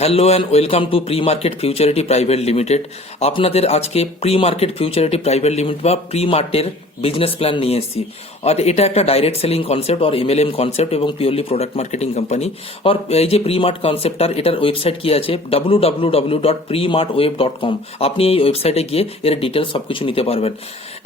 Hello and welcome to pre market futurity private limited. আপনাদের আজকে pre market futurity private limited বা pre মার্টের business plan নিয়ে এসেছি। আর এটা একটা ডাইরেক্ট সেলিং কনসেপ্ট আর এমএলএম কনসেপ্ট এবং পিওরলি প্রোডাক্ট মার্কেটিং কোম্পানি। আর এই যে প্রি মার্ট কনসেপ্টটার এটার ওয়েবসাইট কি আছে www.premartweb.com। আপনি এই ওয়েবসাইটে গিয়ে এর ডিটেলস সবকিছু নিতে পারবেন।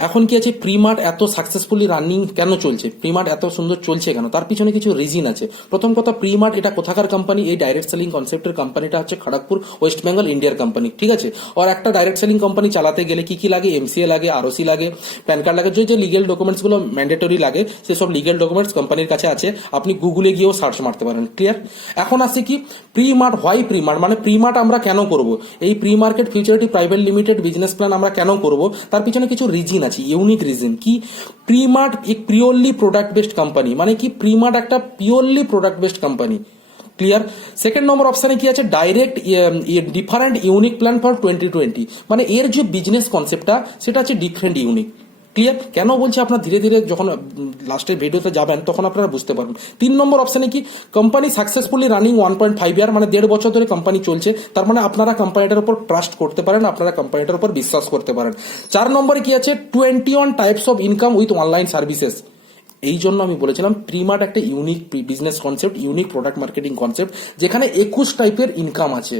এখন কি আছে, প্রি মার্ট এত সাকসেসফুলি রানিং কেন চলছে, প্রি মার্ট এত সুন্দর চলছে কেন, তার পিছনে কিছু রিজন আছে। প্রথম কথা, প্রি মার্ট এটা কোথাকার কোম্পানি? এই ডাইরেক্ট সেলিং কনসেপ্টের কোম্পানিটা হচ্ছে খড়গপুর ওয়েস্ট বেঙ্গল ইন্ডিয়ার কোম্পানি, ঠিক আছে। আর একটা ডাইরেক্ট সেলিং কোম্পানি চালাতে গেলে কি কি লাগে? এমসিএ লাগে, আরওসি লাগে, প্যান কার্ড লাগে, যে লিগেল ডকুমেন্টস গুলো ম্যান্ডেটরি লাগে সেসব লিগেল ডকুমেন্টস কোম্পানির কাছে আছে। আপনি গুগলে গিয়েও সার্চ মারতে পারেন। ক্লিয়ার? এখন আসছে কি pre mart, why pre mart, মানে প্রি মার্ট আমরা কেন করব, এই pre market futurity private limited business plan আমরা কেন করব, তার পিছনে কিছু রিজন আছে, ইউনিক রিজন। কি প্রি মার্ট এক পিওরলি প্রোডাক্ট বেসড কোম্পানি, মানে কি প্রি মার্ট একটা purely product based company. Clear? Second number অপশানে কি আছে? Direct different unique plan for 2020, মানে এর যে বিজনেস কনসেপ্টটা সেটা হচ্ছে ডিফারেন্ট ইউনিক। ক্লিয়ার? কেন বলছি আপনার ধীরে ধীরে যখন লাস্টের ভিডিওতে যাবেন তখন আপনারা বুঝতে পারবেন। 3 নম্বর অপশানে কি কোম্পানি সাকসেসফুলি রানিং 1.5 ইয়ার, মানে 1.5 বছর ধরে কোম্পানি চলছে, তার মানে আপনারা কোম্পানিটার উপর ট্রাস্ট করতে পারেন, আপনারা কোম্পানিটার উপর বিশ্বাস করতে পারেন। 4 নম্বরে কি আছে? 21 types of income with online services. এই জন্য আমি বলেছিলাম প্রি মার্ট একটা unique business concept, unique product marketing concept, যেখানে 21 টাইপের ইনকাম আছে।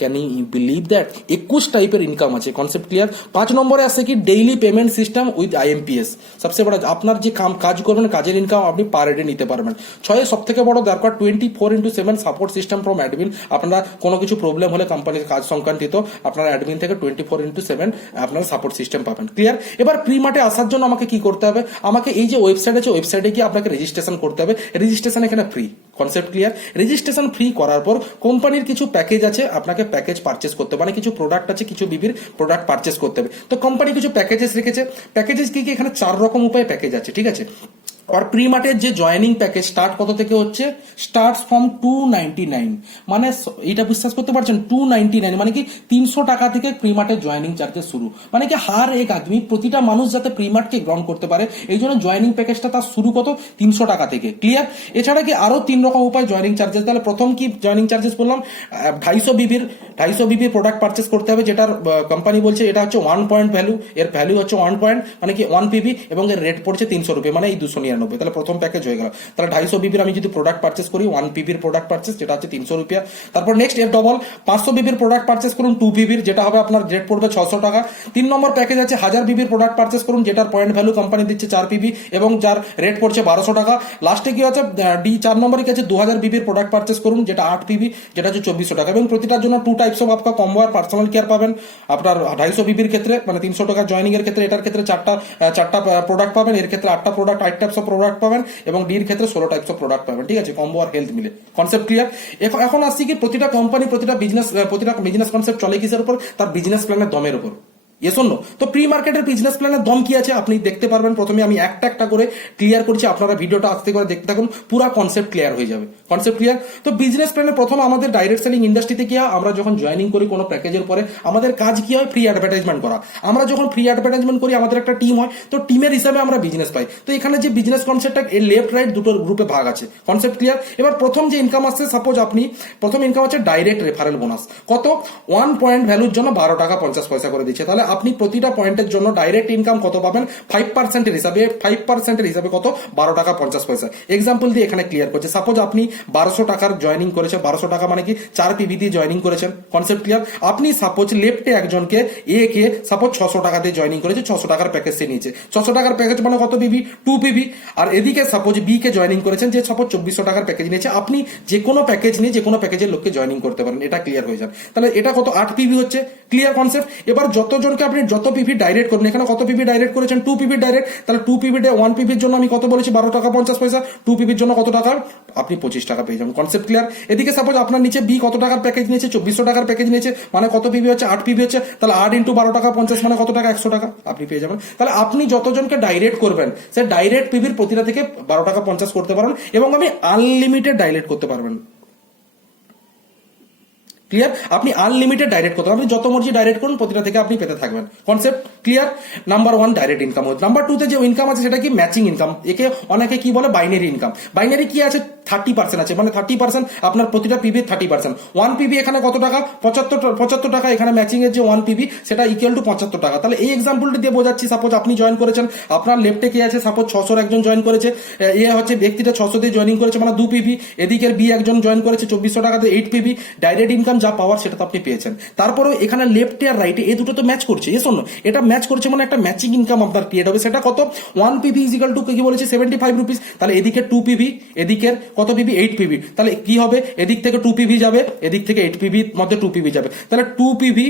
Can you believe that? 21 টাইপের ইনকাম আছে। Concept clear? 5 নম্বরে আসছে কি daily payment system with IMPS. সবচেয়ে বড়, আপনার যে কাজ করবেন কাজের ইনকাম আপনি পার ডে নিতে পারবেন। 6 সব থেকে বড় দরকার 24/7 সাপোর্ট সিস্টেম ফ্রম অ্যাডমিন। আপনারা কোনো কিছু প্রবলেম হলে কোম্পানির কাজ সংক্রান্তিত আপনারা অ্যাডমিন থেকে 24/7 আপনারা সাপোর্ট সিস্টেম পাবেন। ক্লিয়ার? এবার প্রি মার্টে আসার জন্য আমাকে কি করতে হবে? আমাকে এই যে ওয়েবসাইট আছে, ওয়েবসাইটে গিয়ে আপনাকে রেজিস্ট্রেশন করতে হবে। রেজিস্ট্রেশন এখানে free. Concept clear? Registration free করার পর কোম্পানির কিছু প্যাকেজ আছে, আপনাকে প্যাকেজ পারচেস করতে হবে, মানে কিছু প্রোডাক্ট আছে, কিছু বিবির প্রোডাক্ট পারচেস করতে হবে। তো কোম্পানি কিছু প্যাকেজেস রেখেছে। প্যাকেজেস কি কি? এখানে 4 রকম উপায়ে প্যাকেজ আছে, ঠিক আছে। আর প্রি মার্টের যে জয়নিং প্যাকেজ স্টার্ট কত থেকে হচ্ছে? স্টার্টস ফ্রম 299, মানে এটা বিশ্বাস করতে পারছেন 299, মানে কি 300 টাকা থেকে প্রি মার্টের জয়নিং চার্জেস শুরু, মানে কি হার এক আদমি, প্রতিটা মানুষ যাতে প্রি মার্টকে গ্রহণ করতে পারে এই জন্য জয়নিং প্যাকেজটা তার শুরু কত? 300 টাকা থেকে। ক্লিয়ার? এছাড়া কি আরো 3 রকম উপায় জয়নিং চার্জেস। তাহলে প্রথম কি জয়নিং চার্জেস বললাম? 250 বিবির প্রোডাক্ট পারচেস করতে হবে, যেটার কোম্পানি বলছে এটা হচ্ছে 1 পয়েন্ট ভ্যালু, এর ভ্যালু হচ্ছে 1 পয়েন্ট, মানে কি 1 পিবি, এবং এর রেট পড়ছে 300 রুপিয়া, মানে এই 299। তাহলে প্রথম প্যাকেজ হয়ে গেল। তাহলে 250 বিবির আমি যদি প্রোডাক্ট পারচেস করি, 1 পিবির প্রোডাক্ট পারচেস, যেটা হচ্ছে 300 রুপিয়া। তারপর নেক্সট এর ডবল 500 বিবির প্রোডাক্ট পারচেস করুন 2 পিবির, যেটা হবে আপনার রেট পড়বে 600 টাকা। 3 নম্বর প্যাকেজ আছে 1000 বিবির প্রোডাক্ট পারচেস করুন, যেটার পয়েন্ট ভ্যালু কোম্পানি দিচ্ছে 4 পিবি এবং যার রেট পড়ছে 1200 টাকা। লাস্টে কি আছে? 4 নম্বরে কি আছে? 2000 বিবির প্রোডাক্ট পারচেস করুন, যেটা 8 পিবি, যেটা হচ্ছে 2400 টাকা। এবং প্রতিটার জন্য 2 টাইপস অফ আপকা কম্বো আর পার্সোনাল কেয়ার পাবেন। আপনার 250 বিবির ক্ষেত্রে মানে 300 টাকা জয়নিং এর ক্ষেত্রে, এটার ক্ষেত্রে 4টা প্রোডাক্ট পাবেন, এর ক্ষেত্রে 8টা প্রোডাক্ট, 8 টাইপস অফ প্রোডাক্ট পাবেন, এবং ডির ক্ষেত্রে 16 টাইপস অফ প্রোডাক্ট পাবেন, ঠিক আছে, কম্বো আর হেলথ মিলে। Concept clear? এখন আসছি কি প্রতিটা কোম্পানি, প্রতিটা বিজনেস কনসেপ্ট চলে কিসের উপর? তার বিজনেস প্ল্যানের দমের উপর। তো প্রি মার্কেটের বিজনেস প্ল্যানের দম কি আছে আপনি দেখতে পারবেন। প্রথমে আমি একটা একটা করে ক্লিয়ার করছি, আপনারা ভিডিওটা আস্তে করে দেখতে থাকুন, পুরো কনসেপ্ট ক্লিয়ার হয়ে যাবে। Concept clear? তো বিজনেস প্ল্যানে প্রথম আমাদের ডাইরেক্ট সেলিং ইন্ডাস্ট্রিতে কি হয়, আমরা যখন জয়েনিং করি কোনো প্যাকেজের পরে আমাদের কাজ কি হয়? ফ্রি অ্যাডভার্টাইজমেন্ট করা। আমরা যখন ফ্রি অ্যাডভার্টাইজমেন্ট করি আমাদের একটা টিম হয়, তো টিমের হিসাবে আমরা বিজনেস পাই। তো এখানে যে বিজনেস কনসেপ্টটা এর লেফট রাইট দুটো গ্রুপে ভাগ আছে। Concept clear? এবার প্রথম যে ইনকাম আসছে, সাপোজ আপনি প্রথম ইনকাম আছে ডাইরেক্ট রেফারেল বোনাস। কত? 1 পয়েন্ট ভ্যালুর জন্য 12 টাকা 50 পয়সা করে দিচ্ছে। তাহলে আপনি প্রতিটা পয়েন্টের জন্য ডাইরেক্ট ইনকাম কত পাবেন? 5% হিসাবে কত? 12 টাকা 50 পয়সা। এক্সাম্পল দিয়ে এখানে ক্লিয়ার করছে। সাপোজ আপনি 1200 টাকার জয়নিং করেছেন, 1200 টাকা মানে কি 4 পিবি দিয়ে জয়নিং করেছেন। Concept clear? আপনি সাপোজ লেফটে একজনকে এ কে সাপোজ 600 টাকা দিয়ে জয়নিং করেছে, 600 টাকার প্যাকেজ সে নিয়েছে। 600 টাকার প্যাকেজ মানে কত পিবি? 2 পিবি। আর এদিকে সাপোজ বি কে জয়নিং করেছেন, যে সাপোজ 2400 টাকার প্যাকেজ নিয়েছে। আপনি যে কোনো প্যাকেজ নিয়ে যে কোনো প্যাকেজের লোককে জয়নিং করতে পারেন, এটা ক্লিয়ার হয়ে যান। তাহলে এটা কত? 8 পিবি হচ্ছে। Clear concept? এবার যতজনকে আপনি যত পিবি ডাইরেক্ট করবেন, এখানে কত পিবি ডাইরেক্ট করেছেন? 2 পিবি ডাইরেক্ট। তাহলে 2 পিবি 1 পিবির জন্য আমি কত বলেছি? 12 টাকা 50 পয়সা। 2 পিবির জন্য কত টাকা? আপনি 25 টাকা পেয়ে যাবেন। Concept clear? এদিকে সাপোজ আপনার নিচে বি কত টাকার প্যাকেজ নিয়েছে? 2400 টাকার প্যাকেজ নিয়েছে, মানে কত পিবি হচ্ছে? 8 পিবি হচ্ছে। তাহলে 8 ইন্টু 12 টাকা 50 মানে কত টাকা? 100 টাকা আপনি পেয়ে যাবেন। তাহলে আপনি যতজনকে ডাইরেক্ট করবেন সে ডাইরেক্ট পিবির প্রতিটা থেকে 12 টাকা 50 করতে পারেন, এবং আমি আনলিমিটেড ডাইরেক্ট করতে পারবেন। ক্লিয়ার? আপনি আনলিমিটেড ডাইরেক্ট করতে, আপনি যত মর্জি ডাইরেক্ট করুন, প্রতিটা থেকে আপনি পেতে থাকবেন। Concept clear? Number 1 direct income হচ্ছে। নাম্বার 2 তে যে ইনকাম আছে সেটা কি? Matching income. একে অনেকে কি বলে? Binary income. বাইনারি কি আছে? 30% আছে, মানে 30% আপনার প্রতিটা পিবি 30%। 1 পিবি এখানে কত টাকা? 75 টাকা। এখানে ম্যাচিং এর যে 1 পিবি সেটা ইকুয়াল টু 75 টাকা। তাহলে এই এক্সাম্পলটি দিয়ে বোঝাচ্ছি, সাপোজ আপনি জয়েন করেছেন, আপনার লেফটে কে আছে, সাপোজ 600 একজন জয়েন করেছে, এ হচ্ছে ব্যক্তিটা 600 দিয়ে জয়েনিং করেছে, মানে 2 পিবি। এদিকের বি একজন জয়েন করেছে 2400 টাকাতে, 8 পিবি। ডাইরেক্ট ইনকাম যা পাওয়ার সেটা তো আপনি পেয়েছেন। তারপরেও এখানে লেফটে আর রাইটে এই দুটো তো ম্যাচ করছে, এ শোনো, এটা ম্যাচ করছে মানে একটা ম্যাচিং ইনকাম আপনার ক্রিয়েট হবে। সেটা কত? 1 পিবি ইজিক্যাল টু কি বলেছে 75 রুপিস। তাহলে এদিকে 2 পিবি, এদিকের কত পিবি? 8 পিবি। তাহলে কি হবে? এদিক থেকে 2 পিবি যাবে, এদিক থেকে 8 পিবির মধ্যে 2 পিবি যাবে। তাহলে 2 পিবি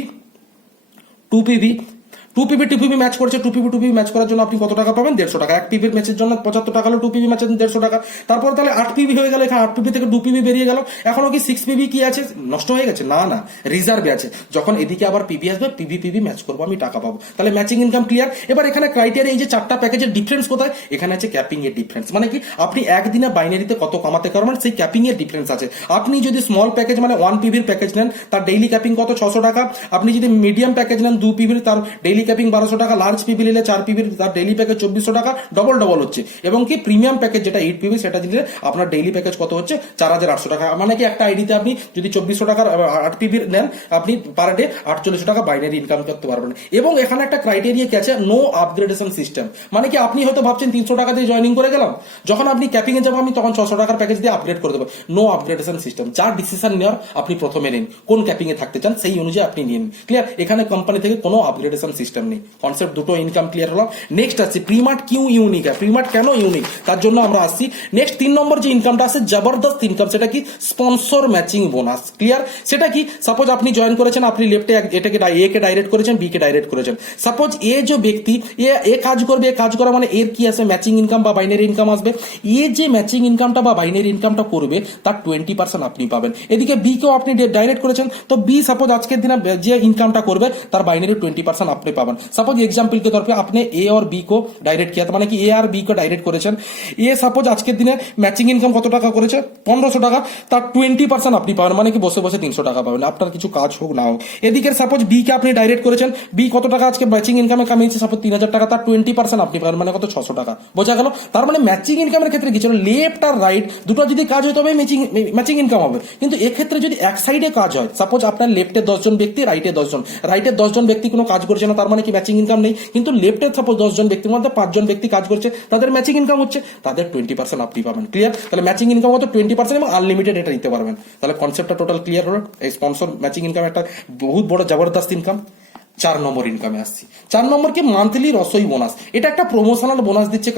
2 পিবি ম্যাচ করছে। 2 পিবি ম্যাচ করার জন্য আপনি কত টাকা পাবেন? 150 টাকা। 1 পিবির ম্যাচের জন্য 75 টাকা হলো, 2 পিবি ম্যাচের 150 টাকা। তারপর তাহলে 8 পিবি হয়ে গেল। এখানে 8 পিবি থেকে 2 পিবি বেরিয়ে গেল। এখনো কি 6 পিবি কি আছে? নষ্ট হয়ে গেছে? না না, রিজার্ভে আছে। যখন এদিকে আবার পিবি আসবে, পিবি ম্যাচ করবো, আমি টাকা পাবো। তাহলে ম্যাচিং ইনকাম ক্লিয়ার। এবার এখানে ক্রাইটেরিয়া, এই যে 4টা প্যাকেজের ডিফারেন্স কোথায়? এখানে আছে ক্যাপিং এর ডিফারেন্স। মানে কি আপনি একদিনে বাইনারিতে কত কামাতে পারবেন, সেই ক্যাপিং এর ডিফারেন্স আছে। আপনি যদি স্মল প্যাকেজ মানে 1 পিবির প্যাকেজ নেন, তার ডেইলি ক্যাপিং কত? 600 টাকা। আপনি যদি মিডিয়াম প্যাকেজ নেন 2 পিবির, তার ডেইলি ক্যাপিং 1200 টাকা। লার্জ পিবি নিলে 4 পিবির, তার ডেইলি প্যাকেজ 2400 টাকা। ডবল হচ্ছে। এবং কি প্রিমিয়াম প্যাকেজ যেটা 8 পিবি, সেটা দিলে আপনার ডেইলি প্যাকেজ কত হচ্ছে? 4800 টাকা। মানে কি একটা আইডিতে আপনি যদি 2400 টাকার 8 পিবির নেন, আপনি পার ডে 4800 টাকা বাইনারি ইনকাম করতে পারবেন। এবং এখানে একটা ক্রাইটেরিয়া কি আছে? No upgradation system. মানে কি আপনি হয়তো ভাবছেন 300 টাকা দিয়ে জয়েনিং করে গেলাম, যখন আপনি ক্যাপিং এ যাবো আমি তখন 600 টাকার প্যাকেজ দিয়ে আপগ্রেড করে দেবো। No upgradation system. যার ডিসিশন নেওয়ার আপনি প্রথমে নিন, কোন ক্যাপিং এ থাকতে চান সেই অনুযায়ী আপনি নিন। ক্লিয়ার? এখানে কোম্পানি থেকে কোনো আপগ্রেডেশন সিস্টেম নেই। কনসেপ্ট দুটো ইনকাম ক্লিয়ার হলো। নেক্সট আসছে প্রিমার্ট কিউ ইউনিক। প্রিমার্ট কেন ইউনিক তার জন্য আমরা আসছি। নেক্সট 3 নম্বর যে ইনকামটা আছে, জবরদস্ত ইনকাম। সেটা কি? Sponsor matching bonus. ক্লিয়ার? সেটা কি? সাপোজ আপনি জয়েন করেছেন, আপনি লেফটে এটাকে এ কে ডাইরেক্ট করেছেন, বি কে ডাইরেক্ট করেছেন। সাপোজ এ যে ব্যক্তি এ কাজ করবে, এ কাজ করা মানে এর কি আছে? ম্যাচিং ইনকাম বা বাইনারি ইনকাম আসবে। এ যে ম্যাচিং ইনকামটা বা বাইনারি ইনকামটা করবে, তার 20% আপনি পাবেন। এদিকে বি কেও আপনি ডাইরেক্ট করেছেন, তো বি সাপোজ আজকের দিনে যে ইনকামটা করবে, তার বাইনারি 20% আপনি পাবেন। সাপোজ एग्जाम्पल के तौर पे आपने ए और बी को डायरेक्ट किया, মানে কি এ আর বি को डायरेक्ट করেছেন। এ সাপোজ আজকের দিনে ম্যাচিং ইনকাম কত টাকা করেছে? 1500 টাকা। তার 20% আপনি পাবেন, মানে কি বসে বসে 300 টাকা পাবেন, আপনার কিছু কাজ হোক না হোক। এদিকে সাপোজ বি কে আপনি ডাইরেক্ট করেছেন, বি কত টাকা আজকে ম্যাচিং ইনকামে কামিয়েছে? সাপোজ 3000 টাকা। তার 20% আপনি পাবেন, মানে কত? 600 টাকা। বোঝা গেল? তার মানে ম্যাচিং ইনকামের ক্ষেত্রে কি ছিল? লেফট আর রাইট দুটো যদি কাজ হয় তবে ম্যাচিং ইনকাম হবে। কিন্তু এক্ষেত্রে যদি এক সাইডে কাজ হয়, সাপোজ আপনার লেফটে 10 জন ব্যক্তি, রাইটে 10 জন, রাইটের 10 জন ব্যক্তি কোনো কাজ করছে না, তার মানে কি ম্যাচিং ইনকাম নেই। কিন্তু লেফটের সাপোজ 10 জন ব্যক্তির মধ্যে 5 জন ব্যক্তি কাজ করছে, তাদের ম্যাচিং ইনকাম হচ্ছে, তাদের 20% আপনি পাবেন। ক্লিয়ার? তাহলে ম্যাচিং ইনকাম কত? 20% এবং আনলিমিটেড এটা নিতে পারবেন। তাহলে কনসেপ্টটা টোটাল ক্লিয়ার হলো। এই স্পন্সর ম্যাচিং ইনকাম একটা বহুত বড় জবরদস্ত ইনকাম। 4 নম্বর ইনকামে আসছি। 4 নম্বর কি? মান্থলি রসই বোনাস। এটা একটা প্রমোশনাল বোনাস দিচ্ছে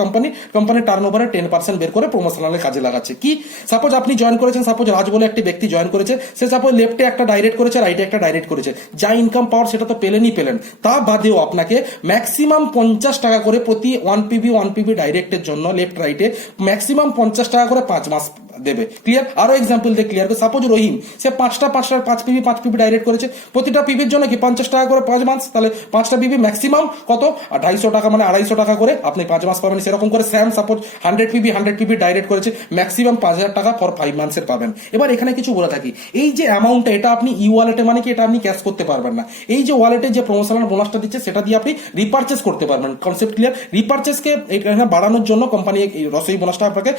কোম্পানি টার্নওভারে 10% বের করে প্রমোশনালের কাজে লাগাচ্ছে। কি? সাপোজ আপনি জয়েন করেছেন, সাপোজ রাজ বলে একটা ব্যক্তি জয়েন করেছে, সে সাপোজ লেফটে একটা ডাইরেক্ট করেছে, রাইটে একটা ডাইরেক্ট করেছে। যা ইনকাম পাওয়ার সেটা তো পেলেন। তা বাদেও আপনাকে ম্যাক্সিমাম 50 টাকা করে প্রতি 1 পিবি ডাইরেক্টের জন্য লেফট রাইটে ম্যাক্সিমাম 50 টাকা করে 5 মাস দেবে। ক্লিয়ার? আরো এক্সাম্পল দিয়ে ক্লিয়ার করে, সাপোজ রহিম সে 5 পিবি ডাইরেক্ট করেছে, প্রতিটা পিবির জন্য কি 50 টাকা করে 5 মাস, তাহলে 5টা পিবি ম্যাক্সিমাম কত? 250 টাকা, মানে 250 টাকা করে আপনি 5 মাস পাবেন। সেরকম করে স্যাম সাপোজ 100 পিবি ডাইরেক্ট করেছে, ম্যাক্সিমাম 5000 টাকা ফর 5 মান্থসের পাবেন। এবার এখানে কিছু বলে থাকি, এই যে অ্যামাউন্টটা, এটা আপনি ই ওয়ালেটে, মানে কি এটা আপনি ক্যাশ করতে পারবেন না। এই যে ওয়ালেটে যে প্রমোশনাল বোনাসটা দিচ্ছে, সেটা দিয়ে আপনি রিপারচেস করতে পারবেন। Concept clear? রিপারচেসকে এখানে বাড়ানোর জন্য কোম্পানি এই রসই বোনাসটা আপনাকে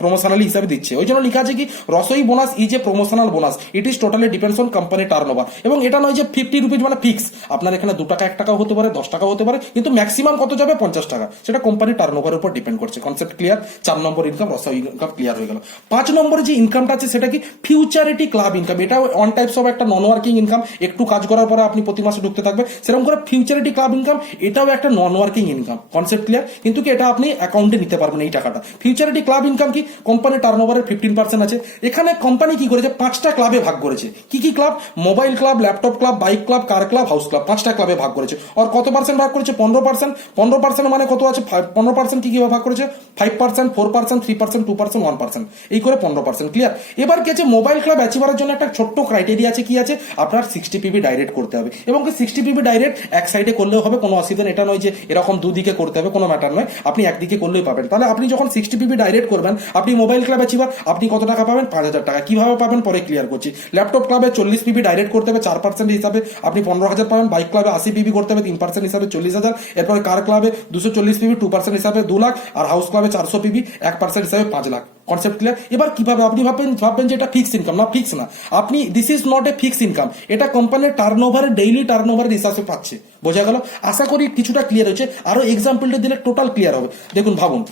প্রমোশনালি হিসাবে দিচ্ছে। ওই জন্য লেখা আছে কি, রসই bonus is a promotional bonus, it is totally depends on company turnover. এবং এটা নয় যে 50 রুপিজ মানে ফিক্স, আপনার এখানে 2 টাকা 1 টাকাও হতে পারে, 10 টাকাও হতে পারে, কিন্তু ম্যাক্সিমাম কত যাবে? 50 টাকা। সেটা কোম্পানি টার্নওভারের উপর ডিপেন্ড করছে। Concept clear? 4 নম্বর ইনকাম রসই ইনকাম ক্লিয়ার হয়ে গেল। 5 নম্বরে যে ইনকামটা আছে সেটা কি? ফিউচারিটি ক্লাব ইনকাম। এটা অন টাইপস অফ একটা নন ওয়ার্কিং ইনকাম। একটু কাজ করার পরে আপনি প্রতি মাসে ঢুকতে থাকবে, সেরকম করে ফিউচারিটি ক্লাব ইনকাম, এটাও একটা নন ওয়ার্কিং ইনকাম। Concept clear? কিন্তু কি এটা আপনি অ্যাকাউন্টে নিতে পারবেন এই টাকাটা। ফিউচারিটি ক্লাব ইনকাম কি? কোম্পানি টার্নওভারের 15% আছে। এখানে কোম্পানি কি করেছে? 5টা ক্লাবে ভাগ করেছে। কি কি club? Mobile club, laptop club, bike club, car club, house club. 5টা ক্লাবে ভাগ করেছে। আর কত পার্সেন্ট ভাগ করেছে? 15%। 15% মানে কত আছে? 15% কি ভাগ করেছে? 5%, 4%, 3%, 2%, 1%, এই করে 15%। ক্লিয়ার? এবার কি আছে? মোবাইল ক্লাব অ্যাচিভারের জন্য একটা ছোট্ট ক্রাইটেরিয়া আছে। কি আছে? আপনার 60 পিবি ডাইরেক্ট করতে হবে। এবং 60 পিবি ডাইরেক্ট এক সাইডে করলেও হবে, কোনো অসুবিধা নেই। এটা নয় যে এরকম দুদিকে করতে হবে, কোনো ম্যাটার নয়, আপনি একদিকে করলেই পাবেন। তাহলে আপনি যখন 60 পিবি ডাইরেক্ট করবেন, আপনি মোবাইল ক্লাব অ্যাচিভার রিসিভার, আপনি কত টাকা পাবেন? 5,000 টাকা। কিভাবে পাবেন পরে ক্লিয়ার করছি। ল্যাপটপ ক্লাবে 40 পিবি ডাইরেক্ট করতে হবে 4% হিসাবে আপনি 15,000 পাবেন। বাইক ক্লাবে 80 পিবি করতে হবে 3% হিসাবে 40,000। এরপরে কার ক্লাবে 240 পিবি 2% হিসাবে 2 লাখ, আর হাউস ক্লাবে 400 পিবি 1% হিসাবে 5 লাখ। Concept clear? এবার কিভাবে আপনি ভাববেন যে এটা ফিক্স ইনকাম, না ফিক্স না। আপনি this is not a fix income, এটা কোম্পানির টার্নওভারের ডেইলি টার্নওভারের হিসাবে পাচ্ছে। বোঝা গেল? আশা করি কিছুটা ক্লিয়ার হয়েছে। আরো এক্সাম্পলটা দিলে টোটাল ক্লিয়ার হবে। দেখুন, ভাবুন,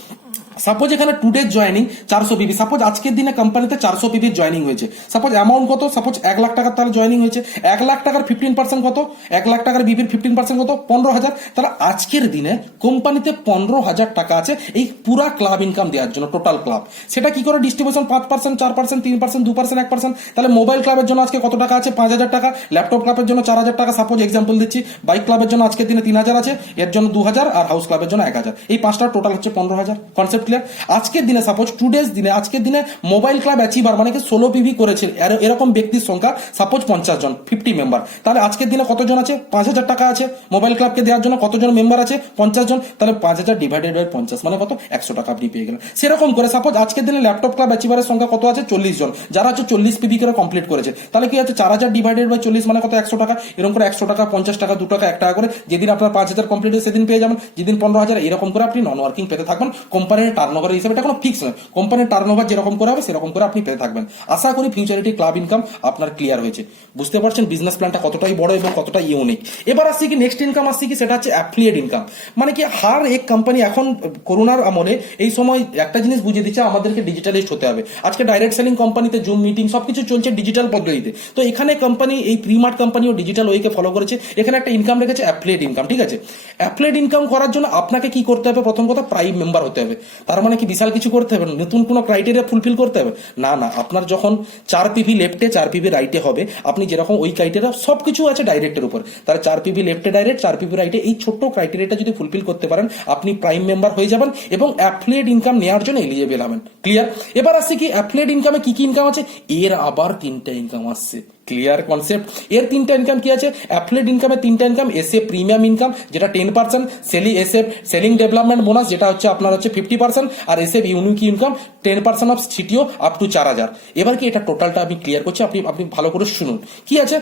সাপোজ এখানে টুডে জয়নিং 400 পিবি, সাপোজ আজকের দিনে কোম্পানিতে 400 পিবির জয়নিং হয়েছে। সাপোজ অ্যামাউন্ট কত? সাপোজ 1 লাখ টাকার তাহলে জয়নিং হয়েছে। 1 লাখ টাকার 15% কত? 1 লাখ টাকার বিবির 15% কত? 15,000। তাহলে আজকের দিনে কোম্পানিতে 15,000 টাকা আছে এই পুরা ক্লাব ইনকাম দেওয়ার জন্য, টোটাল ক্লাব। সেটা কি করে ডিস্ট্রিবিউশন? 5%, 4%, 3%, 2%, 1%। তাহলে মোবাইল ক্লাবের জন্য আজকে কত টাকা আছে? 5,000 টাকা। ল্যাপটপ ক্লাবের জন্য 4,000 টাকা, সাপোজ এক্সাম্পল দিচ্ছি। বাইক ক্লাবের জন্য আজকের দিনে 3,000 আছে, এর জন্য 2,000, আর হাউস ক্লাবের জন্য 1,000। এই পাঁচটা টোটাল হচ্ছে 15,000। Concept clear? আজকের দিনে সাপোজ টুডেজ দিনে, আজকের দিনে মোবাইল ক্লাব অ্যাচিভার মানে কি 16 পিভি করেছে এরকম ব্যক্তির সংখ্যা সাপোজ 50 জন, 50 মেম্বার। তাহলে আজকের দিনে কতজন আছে? 5,000 টাকা আছে মোবাইল ক্লাবকে দেওয়ার জন্য। কতজন মেম্বার আছে? 50 জন। তাহলে 5,000 ডিভাইডেড বাই 50 মানে কত? 100 টাকা আপনি পেয়ে গেলেন। সেরকম করে সাপোজ আজকের দিনে ল্যাপটপ ক্লাব অ্যাচিভারের সংখ্যা কত আছে? 40 জন, যারা হচ্ছে 40 পিভি করে কমপ্লিট করেছে। তাহলে কি আছে? 4,000 ডিভাইডেড বাই 40 মানে কত? 100 টাকা। এরকম করে 100 টাকা, 50 টাকা, 2 টাকা, 1 টাকা করে যেদিন আপনার 5,000 কমপ্লিট হয় সেদিন পেয়ে যাবেন, যেদিন 15,000, এরকম করে আপনি নন ওয়ার্কিং পেতে থাকবেন। কোম্পানির টার্নওভার হিসাবে এটা কোনো ফিক্স নয়, কোম্পানির টার্নওভার যেরকম করে হবে সেরকম করে আপনি পেতে থাকবেন। আশা করি ফিউচারিটি ক্লাব ইনকাম আপনার ক্লিয়ার হয়েছে। বুঝতে পারছেন বিজনেস প্ল্যানটা কতটাই বড় এবং কতটা ইউনিক। এবার আসছি কি নেক্সট ইনকাম আসছি কি, সেটা হচ্ছে অ্যাফিলিয়েট ইনকাম। মানে কি হার এক কোম্পানি এখন করোনার আমলে এই সময় একটা জিনিস বুঝিয়ে দিচ্ছে, আমাদেরকে ডিজিটালাইজড হতে হবে। আজকে ডাইরেক্ট সেলিং কোম্পানিতে জুম মিটিং সবকিছু চলছে ডিজিটাল পদ্ধতিতে। তো এখানে কোম্পানি, এই প্রিমার্ট কোম্পানিও ডিজিটাল ওয়েকে ফলো করেছে। এখানে একটা ইনকাম রেখেছে অ্যাফিলিয়েট ইনকাম। ঠিক আছে, অ্যাফিলিয়েট ইনকাম করার জন্য আপনাকে কি করতে হবে? প্রথম কথা, প্রাইম মেম্বার হতে হবে। তার মানে কি বিশাল কিছু করতে হবে? নতুন কোনো ক্রাইটেরিয়া ফুলফিল করতে হবে না। না, আপনার যখন 4 পিভি লেফটে 4 পিভি রাইটে হবে, আপনি যেরকম ওই ক্রাইটেরিয়া সবকিছু আছে ডাইরেক্টের উপর, তাহলে 4 পিভি লেফটে ডাইরেক্ট, 4 পিভি রাইটে, এই ছোট্ট ক্রাইটেরিয়াটা যদি ফুলফিল করতে পারেন আপনি প্রাইম মেম্বার হয়ে যাবেন এবং অ্যাফিলিয়েট ইনকাম নেওয়ার জন্য এলিজিবল হবেন। ক্লিয়ার? এবার আসছে কি অ্যাফিলিয়েট ইনকামে কি কি ইনকাম আছে? এর আবার 3টা ইনকাম আসছে। Clear concept? এর 3টা ইনকাম কি আছে? অ্যাফিলিয়েট ইনকামে 3টা ইনকাম। এসে প্রিমিয়াম ইনকাম যেটা 10%, সেলিং ডেভেলপমেন্ট বোনাস যেটা হচ্ছে আপনার হচ্ছে 50%, আর এসে unique income 10% of CTO up to 4,000। এবার কি এটা টোটালটা আমি ক্লিয়ার করছি, আপনি ভালো করে শুনুন। কি আছে?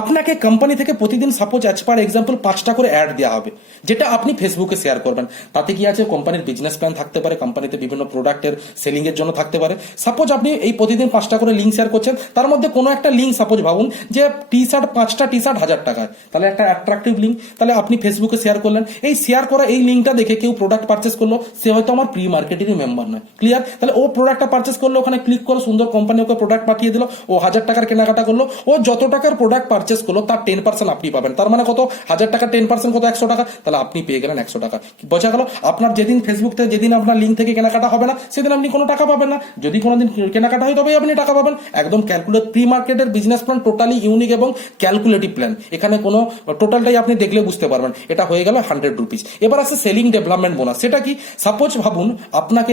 আপনাকে কোম্পানি থেকে প্রতিদিন সাপোজ অ্যাজ পার এক্সাম্পল 5টা করে অ্যাড দেওয়া হবে, যেটা আপনি ফেসবুকে শেয়ার করবেন। তাতে কি আছে? কোম্পানির বিজনেস প্ল্যান থাকতে পারে, কোম্পানিতে বিভিন্ন প্রোডাক্টের সেলিং এর জন্য থাকতে পারে। সাপোজ আপনি এই প্রতিদিন 5টা করে লিঙ্ক শেয়ার করছেন, তার মধ্যে কোনো একটা লিঙ্ক সাপোজ ভাবুন যে টি-শার্ট, 5টা টি-শার্ট 1,000 টাকায়, তাহলে একটা অ্যাট্রাকটিভ লিঙ্ক, তাহলে আপনি ফেসবুকে শেয়ার করলেন। এই শেয়ার করা এই লিঙ্কটা দেখে কেউ প্রোডাক্ট পারচেস করলো, সে হয়তো আমার প্রি মার্কেটিং মেম্বার নয়। ক্লিয়ার? তাহলে ও প্রোডাক্টটা পারচেস করলো, ওখানে ক্লিক করলো, সুন্দর কোম্পানি ওকে প্রোডাক্ট পাঠিয়ে দিল, ও 1,000 টাকার কেনাকাটা করলো। ও যত টাকার প্রোডাক্ট পারচেস করলো তার 10% আপনি পাবেন। তার মানে কত? 1,000 টাকা 10% কত? 100 টাকা। তাহলে আপনি পেয়ে গেলেন 100 টাকা। বোঝা গেল? আপনার যেদিন ফেসবুক থেকে, যেদিন আপনার লিঙ্ক থেকে কেনাকাটা হবে না, সেদিন আপনি কোনো টাকা পাবেন না। যদি কোনোদিন কেনাকাটা হয় তবেই আপনি টাকা পাবেন। একদম ক্যালকুলেট। প্রি মার্কেটের বিজনেস প্ল্যান টোটালি ইউনিক এবং ক্যালকুলেটিভ প্ল্যান। এখানে কোনো টোটালটাই আপনি দেখলে বুঝতে পারবেন। এটা হয়ে গেল 100 রুপিস। এবার আছে সেলিং ডেভেলপমেন্ট বোনাস। সেটা কি? সাপোজ ভাবুন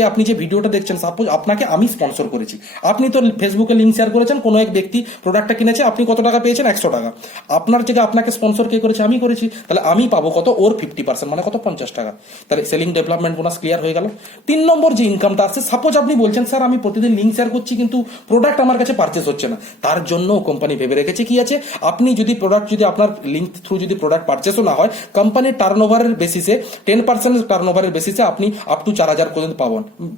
আপনি যে ভিডিওটা দেখছেন, সাপোজ আপনাকে আমি স্পন্সর করেছি। আপনি তো ফেসবুকে লিঙ্ক শেয়ার করেছেন, কোনো এক ব্যক্তি প্রোডাক্টটা কিনেছে, আপনি কত টাকা পেয়েছেন? 100 টাকা। আপনার জায়গায় আপনাকে স্পন্সর কে করেছে? আমি করেছি। তাহলে আমি পাবো কত? ওর 50% মানে কত? 50 টাকা। তাহলে সেলিং ডেভেলপমেন্ট বোনাস ক্লিয়ার হয়ে গেল। 3 নম্বর যে ইনকামটা আছে, সাপোজ আপনি বলছেন স্যার আমি প্রতিদিন লিঙ্ক শেয়ার করছি কিন্তু প্রোডাক্ট আমার কাছে পারচেস হচ্ছে না, তার জন্য কোম্পানি ভেবে রেখেছে কি আছে, আপনি যদি প্রোডাক্ট, যদি আপনার লিঙ্ক থ্রু যদি প্রোডাক্ট পারচেসও না হয়, কোম্পানির টার্নওভারের বেসিসে 10% টার্নওভারের বেসিসে আপনি আপ টু 4,000 পর্যন্ত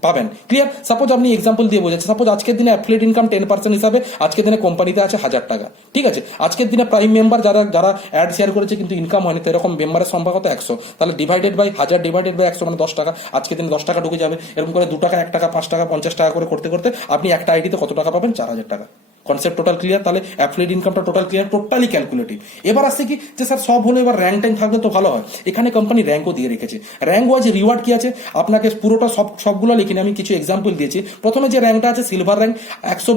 পাবেন। ক্লিয়ার? সাপোজ আপনি এক্সাম্পল দিয়ে বোঝাচ্ছেন, সাপোজ আজকের দিনে অ্যাফিলিয়েট ইনকাম 10% হিসাবে আজকের দিনে কোম্পানিতে আছে 1,000 টাকা। ঠিক আছে, আজকের দিনে প্রাইম মেম্বার যারা অ্যাড শেয়ার করেছে কিন্তু ইনকাম হয়নি, তো এরকম মেম্বারের সংখ্যা কত? 100। তাহলে ডিভাইডেড বাই 1,000 ডিভাইডেড বাই 100 মানে 10 টাকা। আজকের দিনে 10 টাকা ঢুকে যাবে। এরকম করে 2 টাকা, 1 টাকা, 5 টাকা, 50 টাকা করে করতে করতে আপনি একটা আইডিতে কত টাকা পাবেন? 4,000 টাকা। Concept total clear? তাহলে অ্যাফিলিয়েট ইনকামটা টোটাল ক্লিয়ার, টোটালি ক্যালকুলেটিভ। এবার আসছে কি যে স্যার সব হলো, এবার র্যাঙ্ক ট্যাঙ্ক থাকলে তো ভালো হয়। এখানে কোম্পানি র্যাঙ্কও দিয়ে রেখেছে। র্যাঙ্ক ওয়াইজ রিওয়ার্ড কি আছে? আপনাকে পুরোটা সবগুলো লিখিনি, আমি কিছু এক্সাম্পল দিয়েছি। প্রথমে যে র্যাঙ্কটা আছে সিলভার র্যাঙ্ক, 100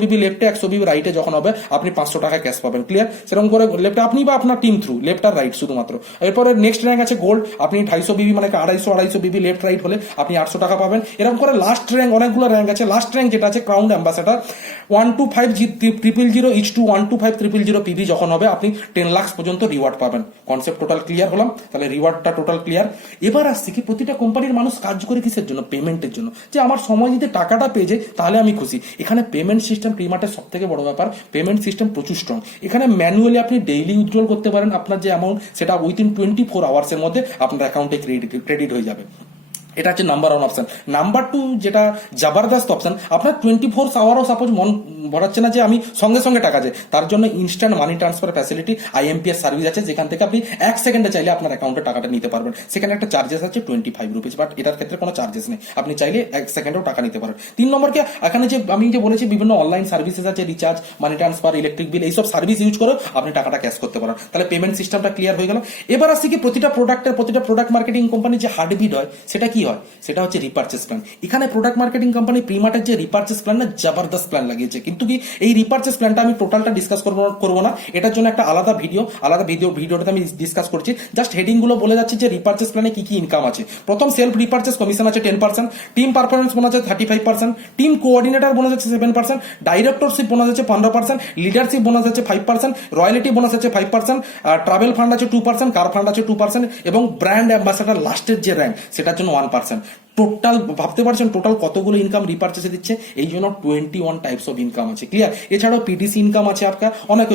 বিবি লেফটে 100 বিবি রাইটে যখন হবে আপনি 500 টাকা ক্যাশ পাবেন। ক্লিয়ার? সেরকম করে লেফটে আপনি বা আপনার টিম থ্রু, লেফট আর রাইট শুধুমাত্র। এরপরে নেক্সট র্যাঙ্ক আছে গোল্ড, আপনি 250 বিবি মানে 250 বিবি লেফট রাইট হলে আপনি 800 টাকা পাবেন। এরকম করে লাস্ট র্যাঙ্ক, অনেকগুলো র্যাঙ্ক আছে। লাস্ট র্যাঙ্ক যেটা আছে crown ambassador, 1 to 125,000 each to 125,000 PV যখন হবে আপনি 10 লাখ পর্যন্ত রিওয়ার্ড পাবেন। কনসেপ্ট টোটাল ক্লিয়ার হলাম, তাহলে রিওয়ার্ডটা টোটাল ক্লিয়ার। এবার আসছে কি প্রতিটা কোম্পানির মানুষ কাজ করে কিসের জন্য? পেমেন্টের জন্য, যে আমার সময় যদি টাকাটা পেয়ে যায় তাহলে আমি খুশি। এখানে পেমেন্ট সিস্টেম প্রিমার্টের সব থেকে বড় ব্যাপার, পেমেন্ট সিস্টেম প্রচুর স্ট্রং। এখানে ম্যানুয়ালি আপনি ডেইলি উইথড্রল করতে পারেন আপনার যে অ্যামাউন্ট, সেটা উইথিন 24 আওয়ার্সের মধ্যে আপনার অ্যাকাউন্টে ক্রেডিট হয়ে যাবে। এটা হচ্ছে নাম্বার 1 অপশন। নাম্বার 2 যেটা জবরদস্ত অপশন, আপনার 24 আওয়ারও সাপোজ মন ভরাচ্ছে না যে আমি সঙ্গে সঙ্গে টাকা যায়, তার জন্য instant money transfer facility IMPS service আছে, যেখান থেকে আপনি 1 সেকেন্ডে চাইলে আপনার অ্যাকাউন্টে টাকাটা নিতে পারবেন। সেখানে একটা চার্জেস আছে 25 রুপিস, বাট এটার ক্ষেত্রে কোনো চার্জেস নেই, আপনি চাইলে 1 সেকেন্ডেও টাকা নিতে পারেন। 3 নম্বরকে এখানে যে আমি যে বলেছি বিভিন্ন অনলাইন সার্ভিসেস আছে, recharge, money transfer, electric bill, এইসব সার্ভিস ইউজ করে আপনি টাকাটা ক্যাশ করতে পারেন। তাহলে পেমেন্ট সিস্টেমটা ক্লিয়ার হয়ে গেল। এবার আসছি কি প্রতিটা প্রোডাক্ট মার্কেটিং কোম্পানির যে হার্টবিট হয় সেটা কি হয়? সেটা হচ্ছে রিপারচেস প্ল্যান। এখানে প্রোডাক্ট মার্কেটিং কোম্পানি প্রিমার্টের যে রিপারচেস প্ল্যান না, জবরদস্ত প্ল্যান লাগিয়েছে। কিন্তু কি এই রিপারচেস প্ল্যানটা আমি টোটালটা ডিসকাস করবো না, এটার জন্য একটা আলাদা ভিডিওটাতে আমি ডিসকাস করছি। জাস্ট হেডিং গুলো বলে যাচ্ছি যে রিপারচেস প্ল্যানে কি কি ইনকাম আছে। প্রথম সেলফ রিপারচেস কমিশন আছে 10%, টিম পারফরমেন্স বোনাস আছে 35%, টিম কোঅর্ডিনেটর বোনাস আছে 7%, ডাইরেক্টরশিপ বোনাস আছে 15%, লিডারশিপ বোনাস আছে 5%, রয়্যালিটি বোনাস আছে 5%, ট্রাভেল ফান্ড আছে 2%, কার ফান্ড আছে 2%, এবং ব্র্যান্ড অ্যাম্বাসাডার লাস্টের যে র্যাঙ্ক সেটার জন্য 1%। টোটাল ভাবতে পারছেন টোটাল কতগুলো ইনকাম রিপারচেসে দিচ্ছে? এই জন্য 21 টাইপস অফ ইনকাম আছে, ক্লিয়ার। এছাড়াও পিটিসি ইনকাম আছে আপনার, অনেক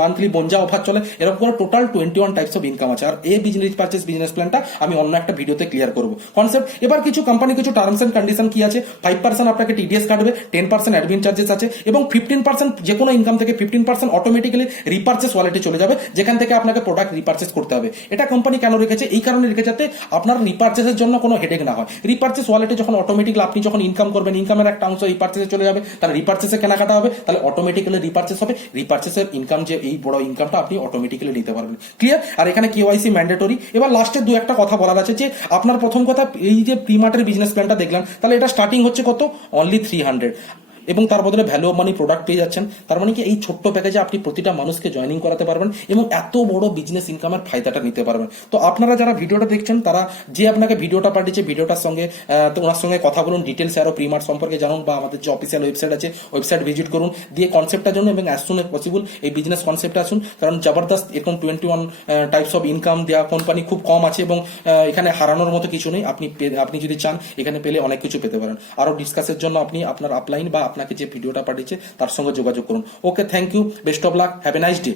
মান্থলি বঞ্জা অফার চলে, এরকম করে টোটাল 21 টাইপস অফ ইনকাম আছে। আর এই রিপারচেস বিজনেস প্ল্যানটা আমি অন্য একটা ভিডিওতে ক্লিয়ার করবো কনসেপ্ট। এবার কিছু কোম্পানি কিছু টার্মস এন্ড কন্ডিশন কি আছে, 5% আপনাকে টিডিএস কাটবে, 10% অ্যাডমিন চার্জেস আছে, এবং 15% যে কোনো ইনকাম থেকে 15% অটোমেটিক্যালি রিপারচেস ওয়ালেটে চলে যাবে, যেখান থেকে আপনাকে প্রোডাক্ট রিপারচেস করতে হবে। এটা কোম্পানি কেন রেখেছে? এই কারণে রেখেছে যাতে আপনার রিপারচেসের জন্য কোনো হেডেক না হয়। রিপারচেস ওয়ালেটে যখন অটোমেটিক্যালি আপনি যখন ইনকাম করবেন, ইনকামের একটা অংশ রিপারচেসে চলে যাবে, তাহলে রিপারচেসে কেনাকাটা হবে, তাহলে অটোমেটিক্যালি রিপারচেস হবে, রিপারচেসের ইনকাম যে এই বড় ইনকামটা আপনি অটোমেটিক্যালি নিতে পারবেন, ক্লিয়ার। আর এখানে কেওয়াইসি ম্যান্ডেটরি। এবার লাস্টে দু একটা কথা বলার আছে, যে আপনার প্রথম কথা এই যে প্রিমার্টের বিজনেস প্ল্যানটা দেখলাম, তাহলে এটা স্টার্টিং হচ্ছে কত? অনলি 300, এবং তার বদলে ভ্যালু অফ মানি প্রোডাক্ট পেয়ে যাচ্ছেন। তার মানে কি এই ছোট্ট প্যাকেজে আপনি প্রতিটা মানুষকে জয়েনিং করাতে পারবেন এবং এত বড় বিজনেস ইনকামের ফায়দাটা নিতে পারবেন। তো আপনারা যারা ভিডিওটা দেখছেন, তারা যে আপনাকে ভিডিওটা পাঠিয়েছে, ভিডিওটার সঙ্গে তো ওনার সঙ্গে কথা বলুন, ডিটেলস আরো প্রিমার্ট সম্পর্কে জানুন, বা আমাদের যে অফিসিয়াল ওয়েবসাইট আছে ওয়েবসাইট ভিজিট করুন, দিয়ে কনসেপ্টটা জানুন, এবং অ্যাজ সুন এজ পসিবল এই বিজনেস কনসেপ্টে আসুন। কারণ জবরদস্ত এরকম 21 টাইপস অফ ইনকাম দেওয়া কোম্পানি খুব কম আছে, এবং এখানে হারানোর মতো কিছু নেই। আপনি যদি চান এখানে পেলে অনেক কিছু পেতে পারেন। আরো ডিসকাসের জন্য আপনি আপনার আপলাইন বা আপনাকে যে ভিডিওটা পাঠিয়েছে তার সঙ্গে যোগাযোগ করুন। Okay, thank you, best of luck, have a nice day.